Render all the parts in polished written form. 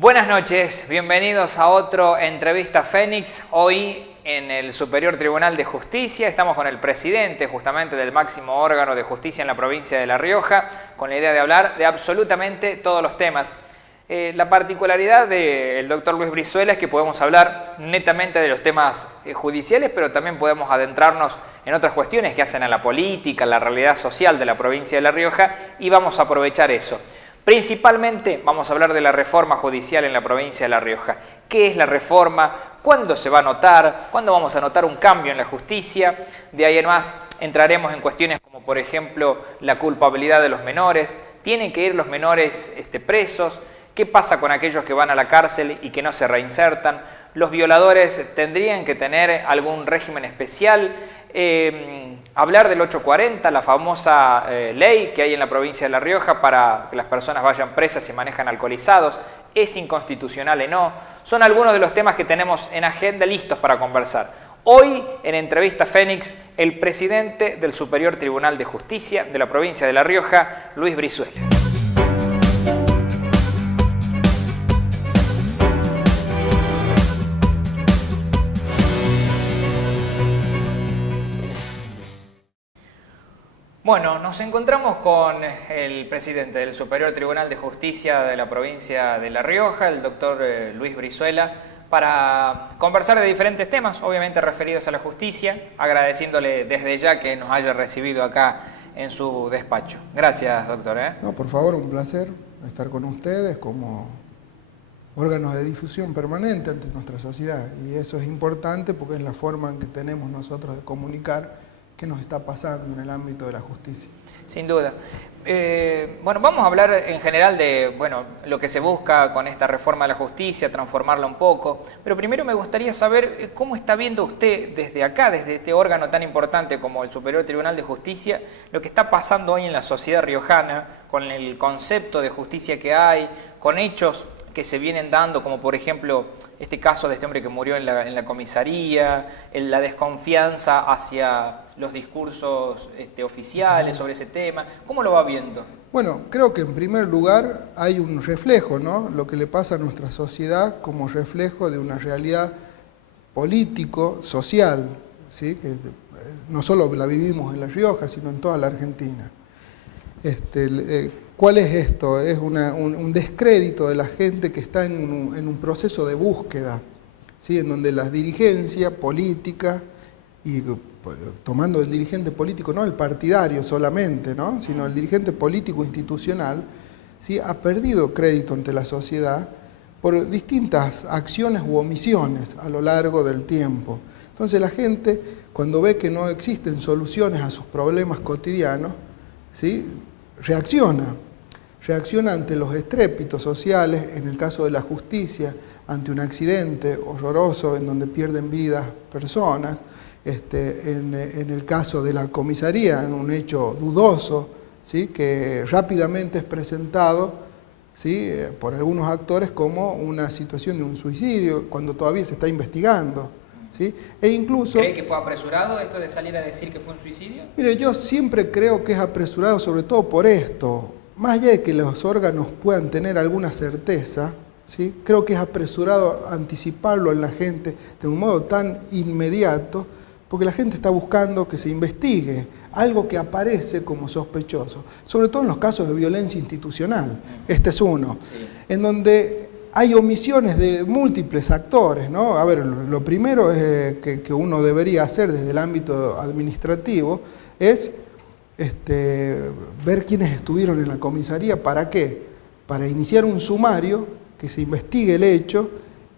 Buenas noches, bienvenidos a otro Entrevista Fénix. Hoy en el Superior Tribunal de Justicia estamos con el presidente justamente del máximo órgano de justicia en la provincia de La Rioja, con la idea de hablar de absolutamente todos los temas. La particularidad del doctor Luis Brizuela es que podemos hablar netamente de los temas judiciales, pero también podemos adentrarnos en otras cuestiones que hacen a la política, a la realidad social de la provincia de La Rioja, y vamos a aprovechar eso. Principalmente vamos a hablar de la reforma judicial en la provincia de La Rioja. ¿Qué es la reforma? ¿Cuándo se va a notar? ¿Cuándo vamos a notar un cambio en la justicia? De ahí en más entraremos en cuestiones como, por ejemplo, la culpabilidad de los menores. ¿Tienen que ir los menores presos? ¿Qué pasa con aquellos que van a la cárcel y que no se reinsertan? ¿Los violadores tendrían que tener algún régimen especial? Hablar del 840, la famosa ley que hay en la provincia de La Rioja para que las personas vayan presas y manejan alcoholizados, ¿es inconstitucional o no? Son algunos de los temas que tenemos en agenda listos para conversar. Hoy, en Entrevista Fénix, el presidente del Superior Tribunal de Justicia de la provincia de La Rioja, Luis Brizuela. Bueno, nos encontramos con el presidente del Superior Tribunal de Justicia de la provincia de La Rioja, el doctor Luis Brizuela, para conversar de diferentes temas, obviamente referidos a la justicia, agradeciéndole desde ya que nos haya recibido acá en su despacho. Gracias, doctor. No, por favor, un placer estar con ustedes como órganos de difusión permanente ante nuestra sociedad. Y eso es importante porque es la forma en que tenemos nosotros de comunicar qué nos está pasando en el ámbito de la justicia. Sin duda. Bueno, vamos a hablar en general de lo que se busca con esta reforma de la justicia, transformarla un poco, pero primero me gustaría saber cómo está viendo usted desde acá, desde este órgano tan importante como el Superior Tribunal de Justicia, lo que está pasando hoy en la sociedad riojana, con el concepto de justicia que hay, con hechos que se vienen dando, como por ejemplo este caso de este hombre que murió en la comisaría, la desconfianza hacia los discursos oficiales sobre ese tema. ¿Cómo lo va viendo? Bueno, creo que en primer lugar hay un reflejo, ¿no? Lo que le pasa a nuestra sociedad como reflejo de una realidad político-social, ¿sí? Que no solo la vivimos en La Rioja, sino en toda la Argentina. ¿Cuál es esto? Es un descrédito de la gente que está en un proceso de búsqueda, ¿sí? En donde la dirigencia política, y tomando el dirigente político, no el partidario solamente, ¿no? Sino el dirigente político institucional, ¿sí? Ha perdido crédito ante la sociedad por distintas acciones u omisiones a lo largo del tiempo. Entonces la gente, cuando ve que no existen soluciones a sus problemas cotidianos, ¿sí? Reacciona ante los estrépitos sociales, en el caso de la justicia, ante un accidente horroroso en donde pierden vidas personas, en el caso de la comisaría, en un hecho dudoso, ¿sí? Que rápidamente es presentado, ¿sí? Por algunos actores como una situación de un suicidio, cuando todavía se está investigando. ¿Sí? E incluso, ¿cree que fue apresurado esto de salir a decir que fue un suicidio? Mire, yo siempre creo que es apresurado, sobre todo por esto. Más allá de que los órganos puedan tener alguna certeza, ¿sí? Creo que es apresurado anticiparlo en la gente de un modo tan inmediato, porque la gente está buscando que se investigue algo que aparece como sospechoso, sobre todo en los casos de violencia institucional. Este es uno, sí. En donde hay omisiones de múltiples actores, ¿no? A ver, lo primero es que uno debería hacer desde el ámbito administrativo es ver quiénes estuvieron en la comisaría. ¿Para qué? Para iniciar un sumario, que se investigue el hecho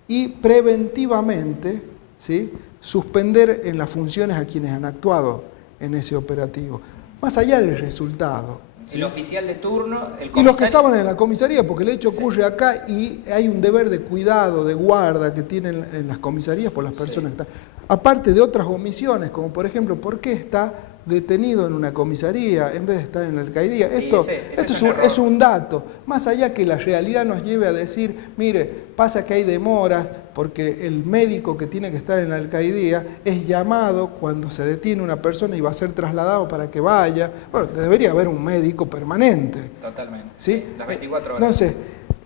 y preventivamente, ¿sí? Suspender en las funciones a quienes han actuado en ese operativo, más allá del resultado. ¿Sí? El oficial de turno, el comisario. Y los que estaban en la comisaría, porque el hecho ocurre acá y hay un deber de cuidado, de guarda que tienen en las comisarías por las personas que están. Aparte de otras omisiones, como por ejemplo, ¿por qué está detenido en una comisaría en vez de estar en la alcaidía? Sí, esto es un dato, más allá que la realidad nos lleve a decir, mire, pasa que hay demoras porque el médico que tiene que estar en la alcaidía es llamado cuando se detiene una persona y va a ser trasladado para que vaya. Bueno, debería haber un médico permanente. Totalmente, ¿sí? Las 24 horas. Entonces,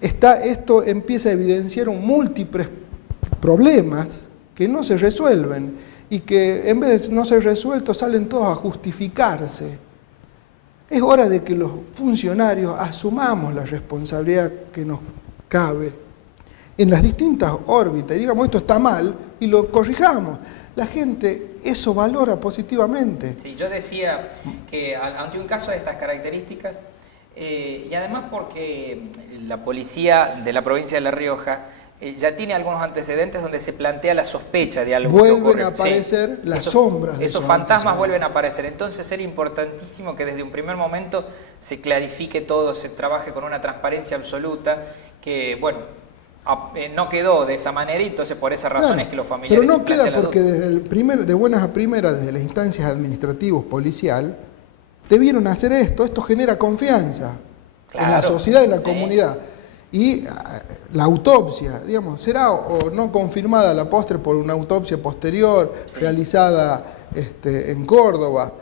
esto empieza a evidenciar múltiples problemas que no se resuelven y que en vez de no ser resueltos salen todos a justificarse. Es hora de que los funcionarios asumamos la responsabilidad que nos cabe en las distintas órbitas y digamos esto está mal y lo corrijamos. La gente eso valora positivamente. Sí, yo decía que ante un caso de estas características, y además porque la policía de la provincia de La Rioja ya tiene algunos antecedentes donde se plantea la sospecha de algo que ocurre. Vuelven a aparecer las sombras de esos fantasmas vuelven a aparecer. Entonces era importantísimo que desde un primer momento se clarifique todo, se trabaje con una transparencia absoluta, que bueno, no quedó de esa manera y entonces por esas razones claro, que los familiares... Pero no queda porque de buenas a primeras, desde las instancias administrativas, policial, debieron hacer esto genera confianza en la sociedad y en la comunidad. Y la autopsia, digamos, será o no confirmada la postre por una autopsia posterior realizada en Córdoba.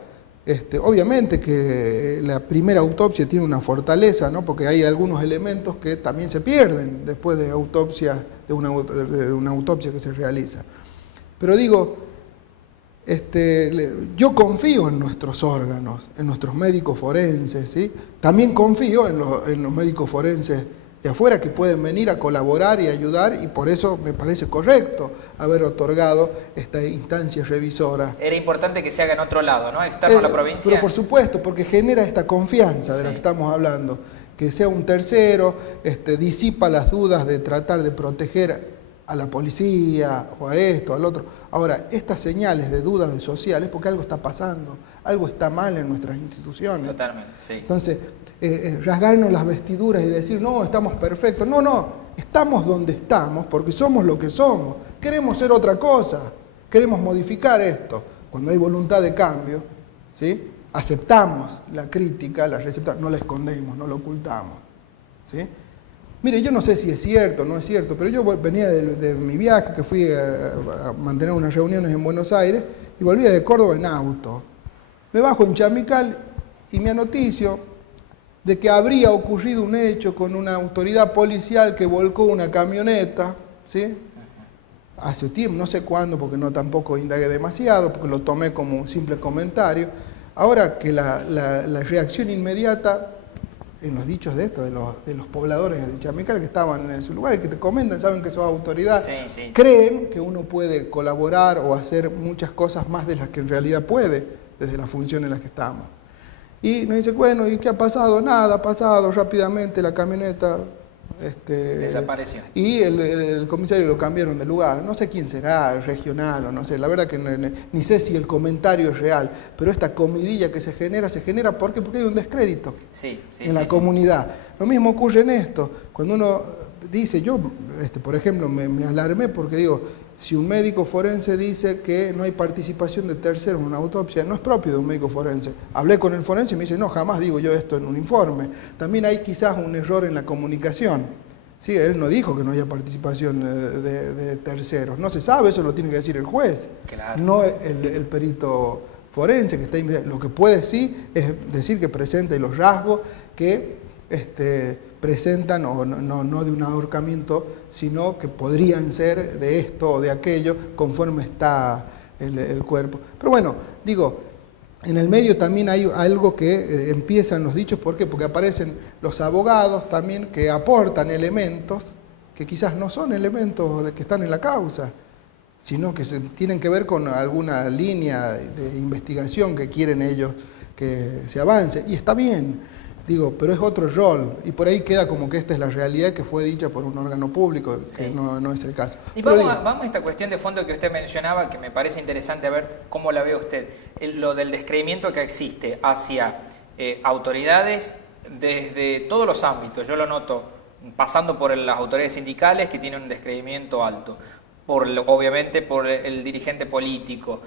Obviamente que la primera autopsia tiene una fortaleza, ¿no? Porque hay algunos elementos que también se pierden después de autopsia, de una autopsia que se realiza. Pero digo, yo confío en nuestros órganos, en nuestros médicos forenses, ¿sí? También confío en los médicos forenses de afuera que pueden venir a colaborar y ayudar, y por eso me parece correcto haber otorgado esta instancia revisora. Era importante que se haga en otro lado, ¿no? Externo a la provincia. Pero por supuesto, porque genera esta confianza de la que estamos hablando, que sea un tercero, disipa las dudas de tratar de proteger a la policía o a esto, al otro. Ahora, estas señales de dudas de sociales, porque algo está pasando, algo está mal en nuestras instituciones. Totalmente, sí. Entonces, rasgarnos las vestiduras y decir, no, estamos perfectos. No, estamos donde estamos porque somos lo que somos. Queremos ser otra cosa, queremos modificar esto. Cuando hay voluntad de cambio, ¿sí? Aceptamos la crítica, la receptamos, no la escondemos, no la ocultamos, ¿sí? Mire, yo no sé si es cierto o no es cierto, pero yo venía de mi viaje, que fui a mantener unas reuniones en Buenos Aires, y volvía de Córdoba en auto. Me bajo en Chamical y me anoticio de que habría ocurrido un hecho con una autoridad policial que volcó una camioneta, ¿sí? Hace tiempo, no sé cuándo, porque no tampoco indagué demasiado, porque lo tomé como un simple comentario. Ahora que la reacción inmediata en los dichos de los pobladores de Chamical que estaban en su lugar y que te comentan, saben que sos autoridad, creen que uno puede colaborar o hacer muchas cosas más de las que en realidad puede desde la función en la que estamos. Y nos dice, bueno, ¿y qué ha pasado? Nada, ha pasado rápidamente la camioneta. Desapareció. Y el comisario lo cambiaron de lugar. No sé quién será, regional o no sé. La verdad que ni sé si el comentario es real. Pero esta comidilla que se genera porque hay un descrédito en la comunidad. Lo mismo ocurre en esto. Cuando uno dice, yo, por ejemplo, me alarmé porque digo, si un médico forense dice que no hay participación de terceros en una autopsia, no es propio de un médico forense. Hablé con el forense y me dice, no, jamás digo yo esto en un informe. También hay quizás un error en la comunicación. Sí, él no dijo que no haya participación de terceros. No se sabe, eso lo tiene que decir el juez. Claro. No el perito forense que está investigando. Lo que puede sí es decir que presente los rasgos que presentan, o no de un ahorcamiento, sino que podrían ser de esto o de aquello, conforme está el cuerpo. Pero bueno, digo, en el medio también hay algo que empiezan los dichos, ¿por qué? Porque aparecen los abogados también que aportan elementos que quizás no son elementos que están en la causa, sino que tienen que ver con alguna línea de investigación que quieren ellos que se avance, y está bien. Digo, pero es otro rol, y por ahí queda como que esta es la realidad que fue dicha por un órgano público, que no es el caso. Y vamos a esta cuestión de fondo que usted mencionaba, que me parece interesante a ver cómo la ve usted. Lo del descreimiento que existe hacia autoridades desde todos los ámbitos, yo lo noto, pasando por las autoridades sindicales que tienen un descreimiento alto, obviamente por el dirigente político,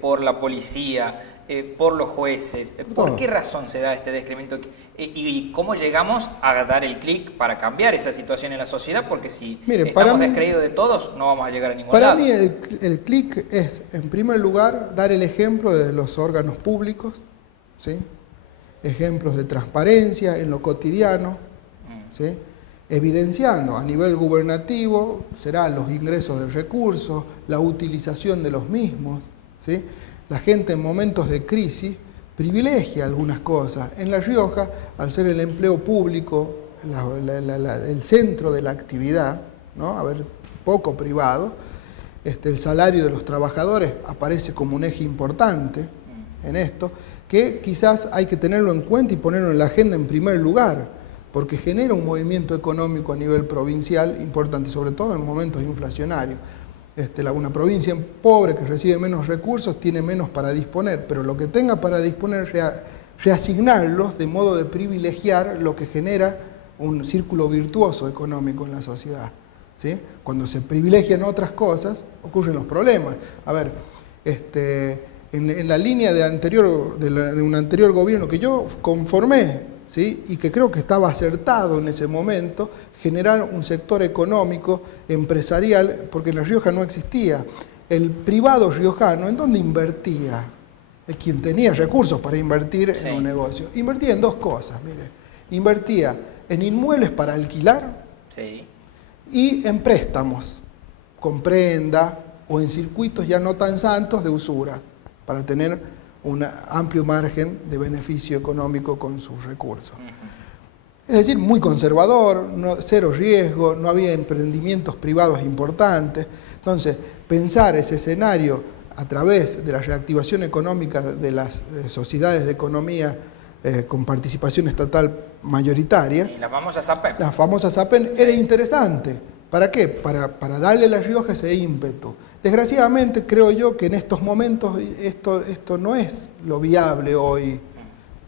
por la policía, por los jueces. ¿Por qué razón se da este descreimiento? ¿Y cómo llegamos a dar el clic para cambiar esa situación en la sociedad? Porque si estamos descreídos de todos, no vamos a llegar a ningún lado. Para mí el clic es, en primer lugar, dar el ejemplo de los órganos públicos, ¿sí? Ejemplos de transparencia en lo cotidiano, ¿sí? evidenciando a nivel gubernativo serán los ingresos de recursos, la utilización de los mismos, ¿sí? La gente en momentos de crisis privilegia algunas cosas. En La Rioja, al ser el empleo público el centro de la actividad, ¿no? Haber poco privado, el salario de los trabajadores aparece como un eje importante en esto, que quizás hay que tenerlo en cuenta y ponerlo en la agenda en primer lugar, porque genera un movimiento económico a nivel provincial importante, sobre todo en momentos inflacionarios. Una provincia pobre que recibe menos recursos tiene menos para disponer, pero lo que tenga para disponer, reasignarlos de modo de privilegiar lo que genera un círculo virtuoso económico en la sociedad, ¿sí? Cuando se privilegian otras cosas, ocurren los problemas. A ver, en la línea de un anterior gobierno que yo conformé, ¿sí? Y que creo que estaba acertado en ese momento, generar un sector económico, empresarial, porque en La Rioja no existía. El privado riojano, ¿en dónde invertía? Quien tenía recursos para invertir en un negocio. Invertía en dos cosas, mire. Invertía en inmuebles para alquilar y en préstamos, con prenda o en circuitos ya no tan santos de usura, para tener un amplio margen de beneficio económico con sus recursos. Es decir, muy conservador, cero riesgo, no había emprendimientos privados importantes. Entonces, pensar ese escenario a través de la reactivación económica de las sociedades de economía con participación estatal mayoritaria. Y la famosa SAPEM. La famosa SAPEM era interesante. ¿Para qué? Para darle a La Rioja ese ímpetu. Desgraciadamente, creo yo que en estos momentos esto no es lo viable hoy.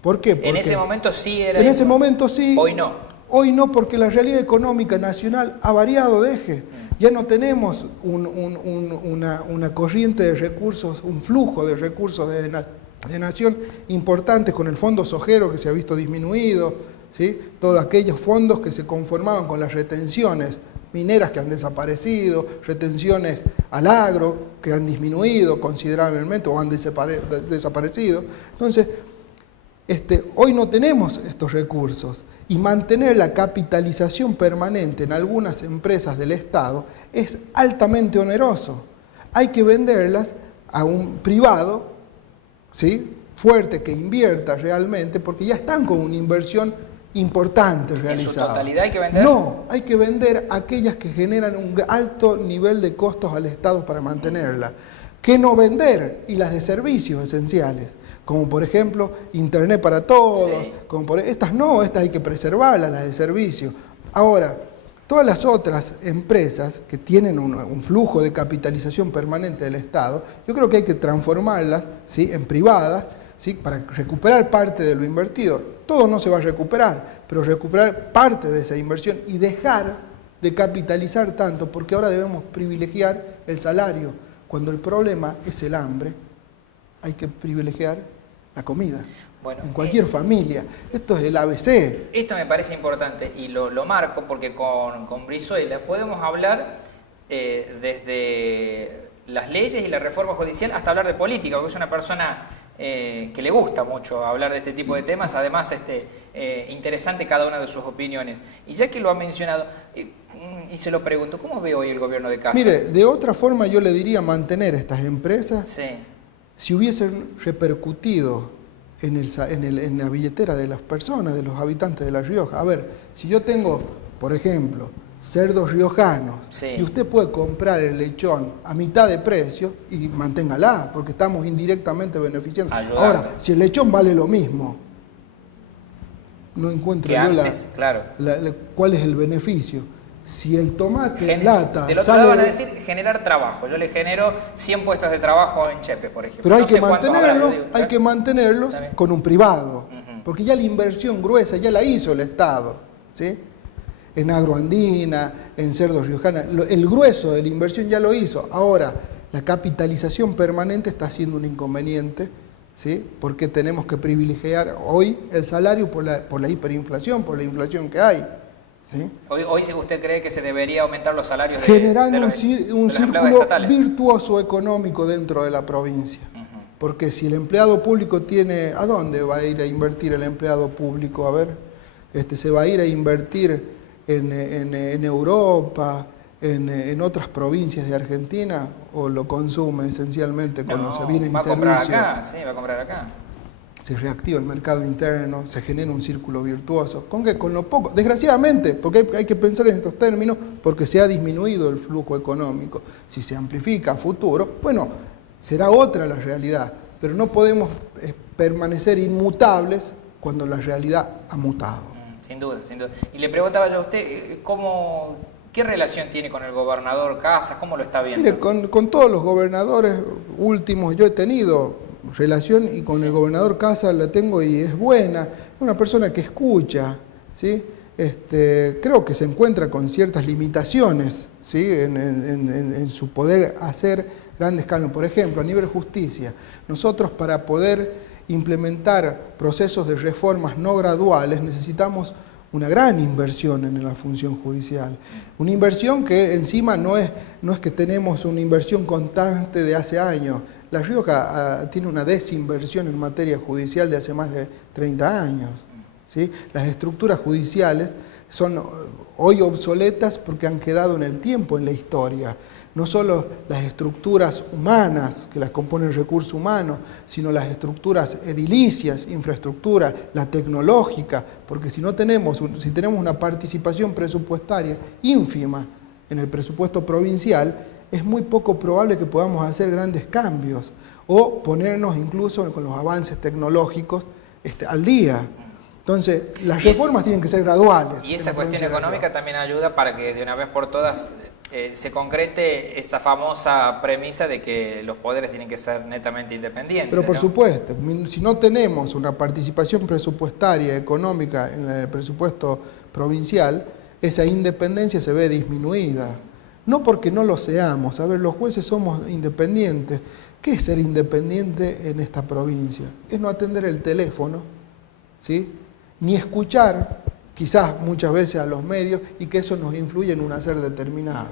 ¿Por qué? Porque en ese momento sí era. En ese momento sí. Hoy no. Hoy no, porque la realidad económica nacional ha variado de eje. Ya no tenemos una corriente de recursos, un flujo de recursos de nación importantes con el fondo sojero que se ha visto disminuido, ¿sí? Todos aquellos fondos que se conformaban con las retenciones mineras que han desaparecido, retenciones al agro que han disminuido considerablemente o han desaparecido. Entonces, hoy no tenemos estos recursos y mantener la capitalización permanente en algunas empresas del Estado es altamente oneroso. Hay que venderlas a un privado, ¿sí? Fuerte, que invierta realmente, porque ya están con una inversión importante realizada. ¿En su totalidad hay que vender? No, hay que vender aquellas que generan un alto nivel de costos al Estado para mantenerla. ¿Qué no vender? Y las de servicios esenciales, como por ejemplo Internet para todos, estas hay que preservarlas, las de servicio. Ahora, todas las otras empresas que tienen un flujo de capitalización permanente del Estado, yo creo que hay que transformarlas, ¿sí? En privadas, ¿sí? Para recuperar parte de lo invertido. Todo no se va a recuperar, pero recuperar parte de esa inversión y dejar de capitalizar tanto, porque ahora debemos privilegiar el salario. Cuando el problema es el hambre, hay que privilegiar la comida. Bueno, en cualquier familia. Esto es el ABC. Esto me parece importante y lo marco porque con Brizuela podemos hablar desde las leyes y la reforma judicial hasta hablar de política, porque es una persona que le gusta mucho hablar de este tipo de temas, además interesante cada una de sus opiniones. Y ya que lo ha mencionado, y se lo pregunto, ¿cómo ve hoy el gobierno de Casas? Mire, de otra forma yo le diría mantener estas empresas si hubiesen repercutido en la billetera de las personas, de los habitantes de La Rioja. A ver, si yo tengo, por ejemplo, cerdos riojanos, y usted puede comprar el lechón a mitad de precio y manténgala, porque estamos indirectamente beneficiando. Ahora, si el lechón vale lo mismo, no encuentro yo cuál es el beneficio. Si el tomate en lata del otro lado van a decir generar trabajo. Yo le genero 100 puestos de trabajo en Chepe, por ejemplo. Pero hay que mantenerlos con un privado, porque ya la inversión gruesa ya la hizo el Estado, ¿sí? En agroandina, en cerdos riojanos, el grueso de la inversión ya lo hizo. Ahora, la capitalización permanente está siendo un inconveniente, ¿sí? Porque tenemos que privilegiar hoy el salario por la hiperinflación, por la inflación que hay. ¿Sí? Hoy usted cree que se debería aumentar los salarios generando un círculo virtuoso económico dentro de la provincia. Porque si el empleado público tiene... ¿A dónde va a ir a invertir el empleado público? A ver, se va a ir a invertir en Europa, en otras provincias de Argentina, o lo consume esencialmente con los bienes y va a comprar servicios? acá, sí, va a comprar acá. Se reactiva el mercado interno, se genera un círculo virtuoso. ¿Con qué? Con lo poco. Desgraciadamente, porque hay que pensar en estos términos, porque se ha disminuido el flujo económico. Si se amplifica a futuro, bueno, será otra la realidad, pero no podemos permanecer inmutables cuando la realidad ha mutado. Sin duda, sin duda. Y le preguntaba yo a usted, ¿qué relación tiene con el gobernador Casas? ¿Cómo lo está viendo? Mire, con todos los gobernadores últimos yo he tenido relación, y con el gobernador Casas la tengo y es buena. Es una persona que escucha, ¿sí? Creo que se encuentra con ciertas limitaciones, ¿sí? en su poder hacer grandes cambios. Por ejemplo, a nivel justicia, nosotros para poder implementar procesos de reformas no graduales necesitamos una gran inversión en la función judicial. Una inversión que encima no es que tenemos una inversión constante de hace años. La Rioja tiene una desinversión en materia judicial de hace más de 30 años. ¿Sí? Las estructuras judiciales son hoy obsoletas porque han quedado en el tiempo, en la historia. No solo las estructuras humanas que las compone el recurso humano, sino las estructuras edilicias, infraestructura, la tecnológica, porque si tenemos una participación presupuestaria ínfima en el presupuesto provincial, es muy poco probable que podamos hacer grandes cambios o ponernos incluso con los avances tecnológicos al día. Entonces, las reformas tienen que ser graduales. Y esa cuestión económica también ayuda para que de una vez por todas se concrete esa famosa premisa de que los poderes tienen que ser netamente independientes. Pero por supuesto, si no tenemos una participación presupuestaria económica en el presupuesto provincial, esa independencia se ve disminuida. No porque no lo seamos. A ver, los jueces somos independientes. ¿Qué es ser independiente en esta provincia? Es no atender el teléfono, ¿sí? Ni escuchar, quizás muchas veces a los medios, y que eso nos influye en un hacer determinado,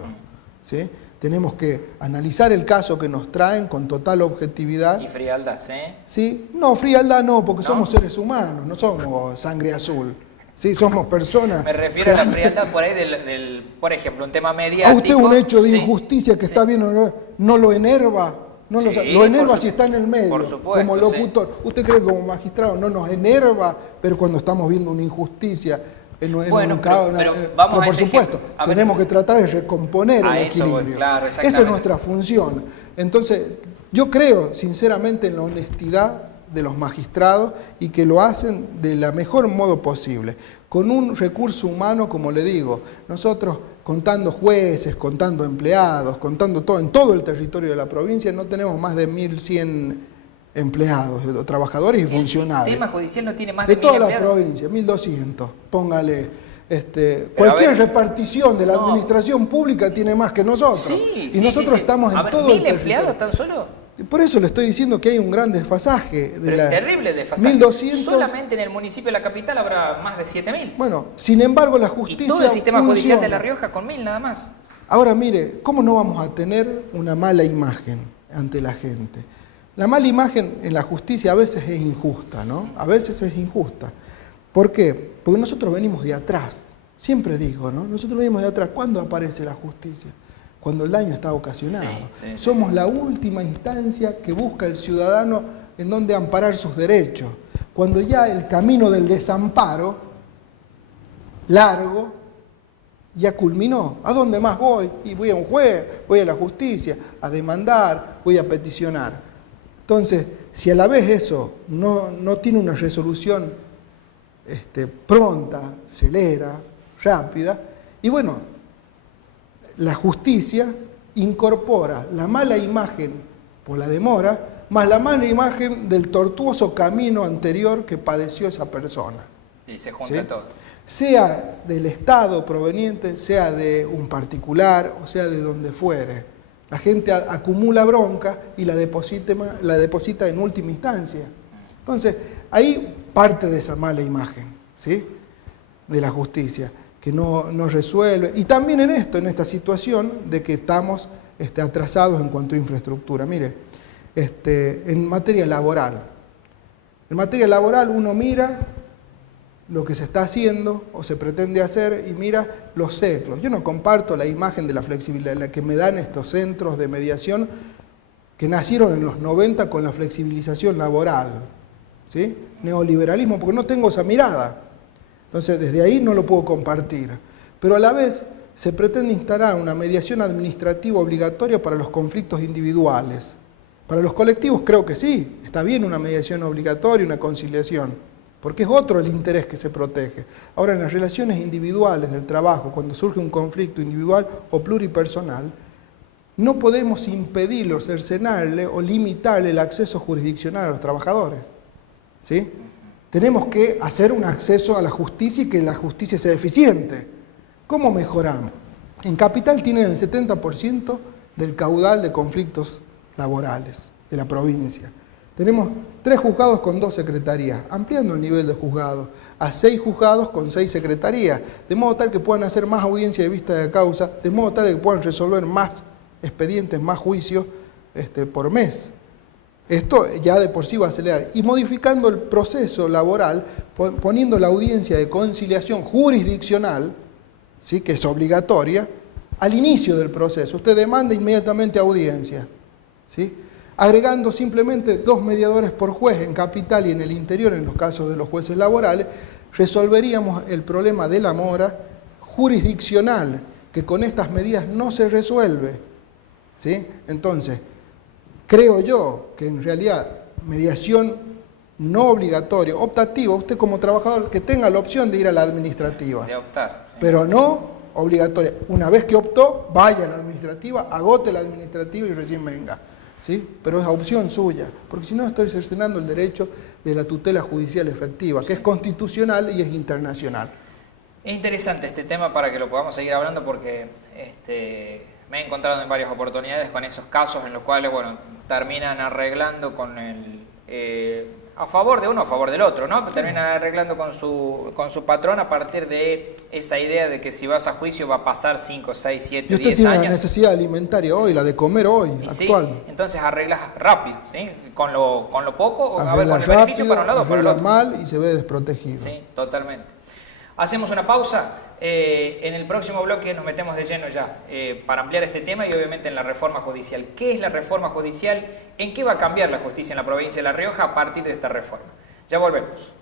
¿sí? Tenemos que analizar el caso que nos traen con total objetividad. Y frialdad, ¿sí? ¿Sí? No, frialdad no, porque somos seres humanos, no somos sangre azul. Sí, somos personas. Me refiero a la frialdad por ahí por ejemplo, un tema mediático. ¿A usted un hecho de injusticia que está viendo no lo enerva? No lo enerva si está en el medio, por supuesto, como locutor. ¿Usted cree que como magistrado no nos enerva, pero cuando estamos viendo una injusticia pero por supuesto, tenemos que tratar de recomponer el equilibrio. Claro, esa es nuestra función. Entonces, yo creo sinceramente en la honestidad de los magistrados y que lo hacen de la mejor modo posible, con un recurso humano, como le digo, nosotros contando jueces, contando empleados, contando todo, en todo el territorio de la provincia no tenemos más de 1.100 empleados, trabajadores y funcionarios. El sistema judicial no tiene más de 1.000 toda empleados. La provincia, 1.200, póngale. Cualquier repartición de la administración pública tiene más que nosotros. Y nosotros estamos en todo el territorio. ¿1.000 empleados tan solo? Por eso le estoy diciendo que hay un gran desfasaje. Pero es terrible el desfasaje. 1.200. Solamente en el municipio de la capital habrá más de 7.000. Bueno, sin embargo la justicia y todo el sistema funciona. Judicial de La Rioja con 1.000 nada más. Ahora mire, ¿cómo no vamos a tener una mala imagen ante la gente? La mala imagen en la justicia a veces es injusta, ¿no? A veces es injusta. ¿Por qué? Porque nosotros venimos de atrás. Siempre digo, ¿no? Nosotros venimos de atrás. ¿Cuándo aparece la justicia? Cuando el daño está ocasionado. Somos la última instancia que busca el ciudadano en donde amparar sus derechos. Cuando ya el camino del desamparo, largo, ya culminó. ¿A dónde más voy? Y voy a un juez, voy a la justicia, a demandar, voy a peticionar. Entonces, si a la vez eso no tiene una resolución pronta, celera, rápida, y bueno, la justicia incorpora la mala imagen por la demora, más la mala imagen del tortuoso camino anterior que padeció esa persona. Y se junta todo. Sea del Estado proveniente, sea de un particular, o sea de donde fuere. La gente acumula bronca y la deposita en última instancia. Entonces, ahí parte de esa mala imagen, ¿sí? De la justicia, que no resuelve. Y también en esta situación de que estamos atrasados en cuanto a infraestructura. Mire, en materia laboral. En materia laboral uno mira lo que se está haciendo o se pretende hacer y mira los ciclos. Yo no comparto la imagen de la flexibilidad la que me dan estos centros de mediación que nacieron en los 90 con la flexibilización laboral, ¿sí? Neoliberalismo, porque no tengo esa mirada. Entonces, desde ahí no lo puedo compartir. Pero a la vez se pretende instalar una mediación administrativa obligatoria para los conflictos individuales. Para los colectivos creo que sí, está bien una mediación obligatoria, una conciliación, porque es otro el interés que se protege. Ahora, en las relaciones individuales del trabajo, cuando surge un conflicto individual o pluripersonal, no podemos impedirle o cercenarle o limitarle el acceso jurisdiccional a los trabajadores, ¿sí? Tenemos que hacer un acceso a la justicia y que la justicia sea eficiente. ¿Cómo mejoramos? En Capital tienen el 70% del caudal de conflictos laborales de la provincia. Tenemos 3 juzgados con 2 secretarías, ampliando el nivel de juzgados a 6 juzgados con 6 secretarías, de modo tal que puedan hacer más audiencia de vista de causa, de modo tal que puedan resolver más expedientes, más juicios por mes. Esto ya de por sí va a acelerar. Y modificando el proceso laboral, poniendo la audiencia de conciliación jurisdiccional, ¿sí?, que es obligatoria, al inicio del proceso. Usted demanda inmediatamente audiencia, ¿sí?, agregando simplemente 2 mediadores por juez en Capital y en el interior, en los casos de los jueces laborales, resolveríamos el problema de la mora jurisdiccional, que con estas medidas no se resuelve, ¿sí? Entonces, creo yo que en realidad mediación no obligatoria, optativa, usted como trabajador que tenga la opción de ir a la administrativa. De optar. Sí. Pero no obligatoria. Una vez que optó, vaya a la administrativa, agote la administrativa y recién venga, ¿sí? Pero es opción suya, porque si no estoy cercenando el derecho de la tutela judicial efectiva, que es constitucional y es internacional. Es interesante este tema para que lo podamos seguir hablando porque me he encontrado en varias oportunidades con esos casos en los cuales, bueno, terminan arreglando con el... a favor de uno, a favor del otro, ¿no? Terminan arreglando con su patrón a partir de esa idea de que si vas a juicio va a pasar 5, 6, 7, 10 años. Y usted tiene la necesidad alimentaria hoy, la de comer hoy, actual. Sí, entonces arreglas rápido, ¿sí? Con lo poco, arregla a ver, con el beneficio para un lado o para el otro. Mal y se ve desprotegido. Sí, totalmente. Hacemos una pausa. En el próximo bloque nos metemos de lleno ya para ampliar este tema y obviamente en la reforma judicial. ¿Qué es la reforma judicial? ¿En qué va a cambiar la justicia en la provincia de La Rioja a partir de esta reforma? Ya volvemos.